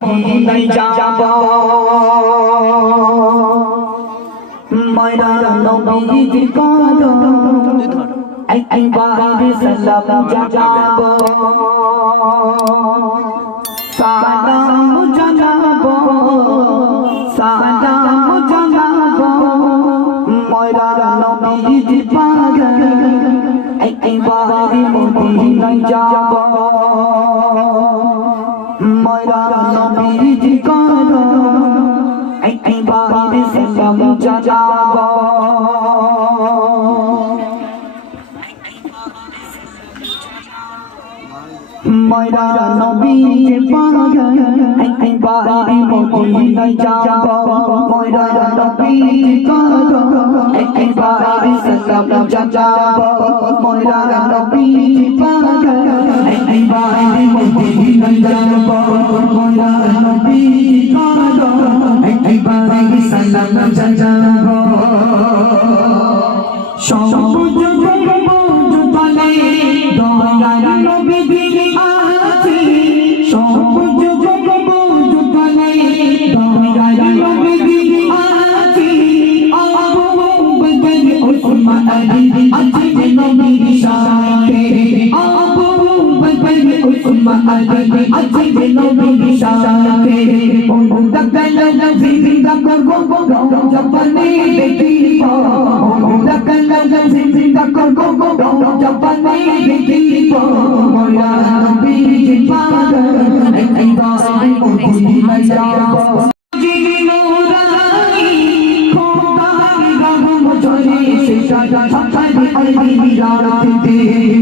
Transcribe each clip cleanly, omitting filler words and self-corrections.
নাই যাব মায়রা নবীর কদম একবার সালাম জানাব সালাম জানাব সালাম জানাব মায়রা নবীর পাগল একবার মদিনায় যাব মায়রা নবীর কদম একবার সালাম জানাব মায়রা নবীর পাগল একবার মদিনায় যাব মায়রা নবীর কদম একবার সালাম জানাব মায়রা নবীর পাগল একবার মদিনায় যাব মায়রা নবীর কদম একবার সালাম জানাব সবুজ গম্বুজ তলে দয়ার নবীর আছে সবুজ গম্বুজ তলে দয়ার নবীর আছে আবু বকর উসমান আলী আছে নবীর সাথে আবু বকর উসমান আলী আছে নবীর সাথে দকল জিন্দা করবো জপনে দেখিব দকল জিন্দা করবো জপনে দেখিব মায়রা নবীর পাগল একবার মদিনায় যাব জিনি নুরানি খোদার রহম ঝরে সেটা ছাড়ে আলী মিরাতে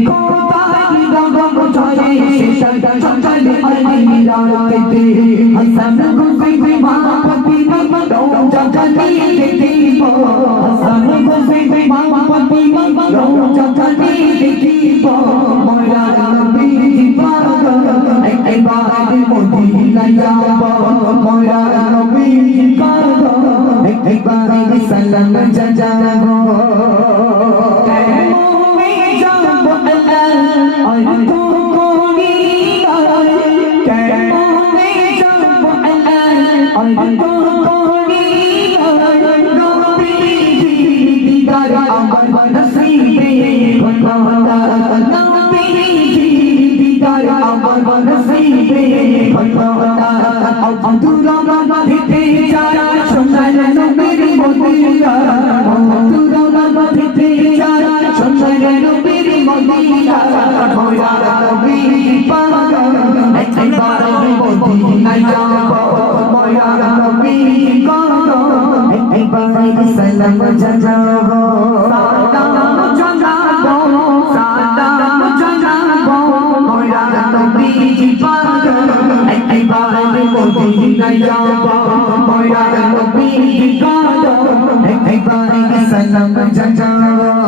খোদার রহম ঝরে সেটা ছাড়ে আলী মিরাতে হাসান হুসাইন মা ফাতিমা রওজা জানিয়ে দেখিব হাসান হুসাইন মা ফাতিমা রওজা জানিয়ে দেখিব মায়রা নবীর পাগল একবার মদিনায় যাব মায়রা নবীর পাগল একবার সালাম জানাব কেমনে যাব আল্লাহ আর তো কোনি কেমনে যাব আল্লাহ আর তো কোনি নবীর দিদার আমার নসিবে খোদা নবীর দিদার আমার নসিবে খোদা আব্দুল্লাহ মাঝে যারা সোনার নবীর মদিনা আব্দুল্লাহ মাঝে যারা সোনার নবীর মদিনা মায়রা নবীর পাগল একবার মদিনায় যাব মায়রা নবীর কদম একবার সালাম জানাব সালাম জানাব সালাম জানাব মায়রা নবীর পাগল একবার মদিনায় যাব মায়রা নবীর কদম একবার সালাম জানাব